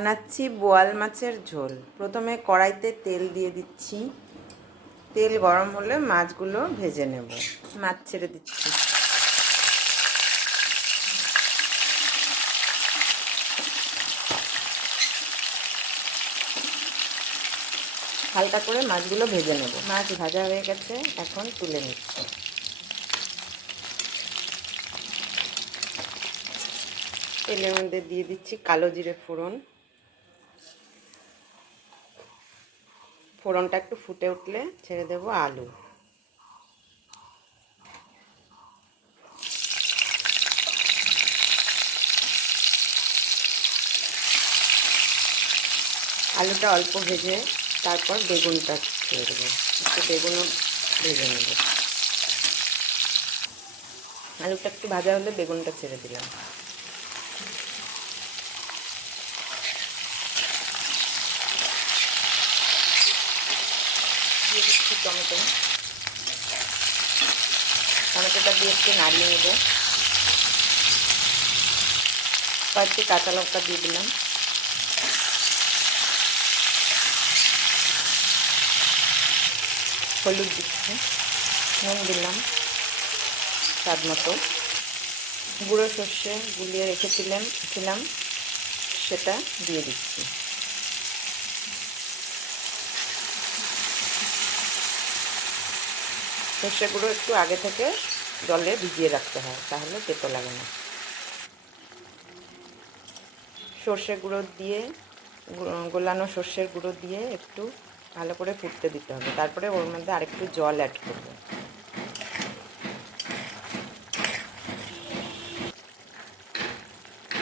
বানাচ্ছি বোয়াল মাছের ঝোল। প্রথমে কড়াইতে তেল দিয়ে দিচ্ছি। তেল গরম হলে মাছগুলো ভেজে নেব। মাছ ছেড়ে দিচ্ছি। হালকা করে মাছগুলো ভেজে নেব। মাছ ভাজা হয়ে গেছে, এখন তুলে নিচ্ছি। তেলের মধ্যে দিয়ে দিচ্ছি কালো জিরে ফোড়ন। ফোড়নটা একটু ফুটে উঠলে ছেড়ে দেব আলু। আলুটা অল্প ভেজে তারপর বেগুনটা ছেড়ে দেবো। একটু বেগুনও ভেজে নেব। আলুটা একটু ভাজা হলে বেগুনটা ছেড়ে দিলাম। দিয়ে দিচ্ছি টমেটো। টমেটোটা দিয়ে একটু নাড়িয়ে নেব। কয়েকটি কাঁচা লঙ্কা দিয়ে দিলাম। হলুদ দিচ্ছি, নুন দিলাম স্বাদ মতো। গুঁড়ো সর্ষে গুলিয়ে রেখেছিলাম সেটা দিয়ে দিচ্ছি। সর্ষে গুঁড়ো একটু আগে থেকে জলে ভিজিয়ে রাখতে হয়, তাহলে তেতো লাগে না। সর্ষে গুঁড়ো দিয়ে গোলানো সর্ষের গুঁড়ো দিয়ে একটু ভালো করে ফুটতে দিতে হবে। তারপরে ওর মধ্যে আরেকটু জল অ্যাড করব।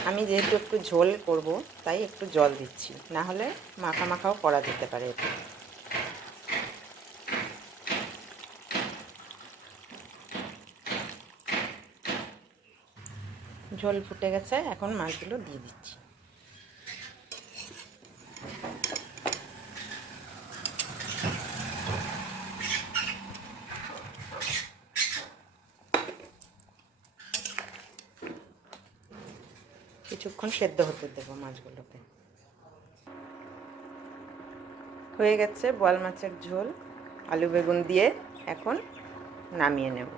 আমি যেহেতু একটু ঝোল করব তাই একটু জল দিচ্ছি, না হলে মাখা মাখাও করা যেতে পারে এতে। ঝোল ফুটে গেছে, এখন মাছগুলো দিয়ে দিচ্ছি। কিছুক্ষণ সেদ্ধ হতে দেবো মাছগুলোকে। হয়ে গেছে বোয়াল মাছের ঝোল আলু বেগুন দিয়ে। এখন নামিয়ে নেব।